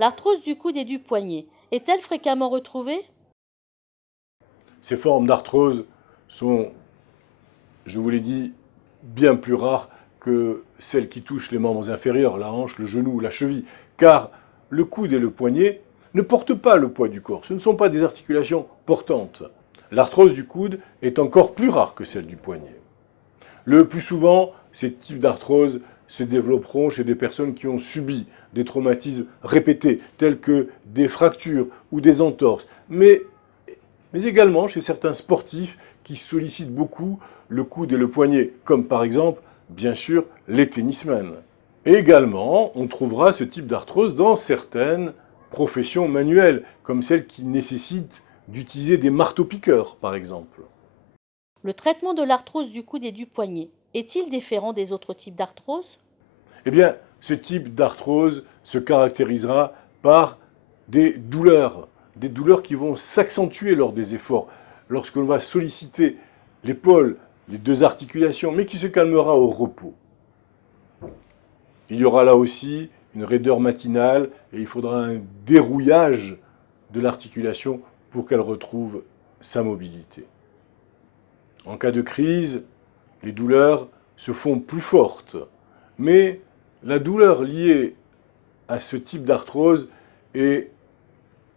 L'arthrose du coude et du poignet est-elle fréquemment retrouvée? Ces formes d'arthrose sont, je vous l'ai dit, bien plus rares que celles qui touchent les membres inférieurs, la hanche, le genou, la cheville, car le coude et le poignet ne portent pas le poids du corps, ce ne sont pas des articulations portantes. L'arthrose du coude est encore plus rare que celle du poignet. Le plus souvent, ces types d'arthrose se développeront chez des personnes qui ont subi des traumatismes répétés, tels que des fractures ou des entorses, mais également chez certains sportifs qui sollicitent beaucoup le coude et le poignet, comme par exemple, bien sûr, les tennismen. Et également, on trouvera ce type d'arthrose dans certaines professions manuelles, comme celles qui nécessitent d'utiliser des marteaux-piqueurs, par exemple. Le traitement de l'arthrose du coude et du poignet est-il différent des autres types d'arthrose? Eh bien, ce type d'arthrose se caractérisera par des douleurs qui vont s'accentuer lors des efforts, lorsque l'on va solliciter l'épaule, les deux articulations, mais qui se calmera au repos. Il y aura là aussi une raideur matinale et il faudra un dérouillage de l'articulation pour qu'elle retrouve sa mobilité. En cas de crise, les douleurs se font plus fortes, mais la douleur liée à ce type d'arthrose est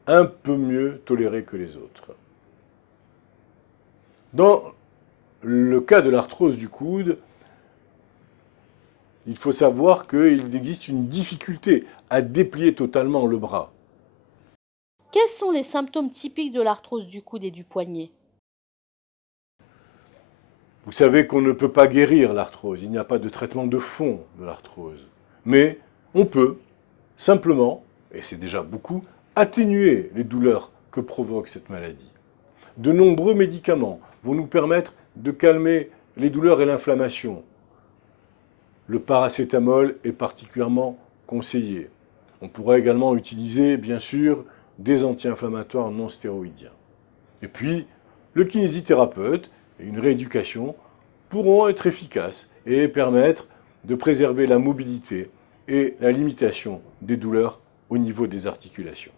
un peu mieux tolérée que les autres. Dans le cas de l'arthrose du coude, il faut savoir qu'il existe une difficulté à déplier totalement le bras. Quels sont les symptômes typiques de l'arthrose du coude et du poignet? Vous savez qu'on ne peut pas guérir l'arthrose, il n'y a pas de traitement de fond de l'arthrose. Mais on peut simplement, et c'est déjà beaucoup, atténuer les douleurs que provoque cette maladie. De nombreux médicaments vont nous permettre de calmer les douleurs et l'inflammation. Le paracétamol est particulièrement conseillé. On pourra également utiliser, bien sûr, des anti-inflammatoires non stéroïdiens. Et puis, le kinésithérapeute et une rééducation pourront être efficaces et permettre de préserver la mobilité et la limitation des douleurs au niveau des articulations.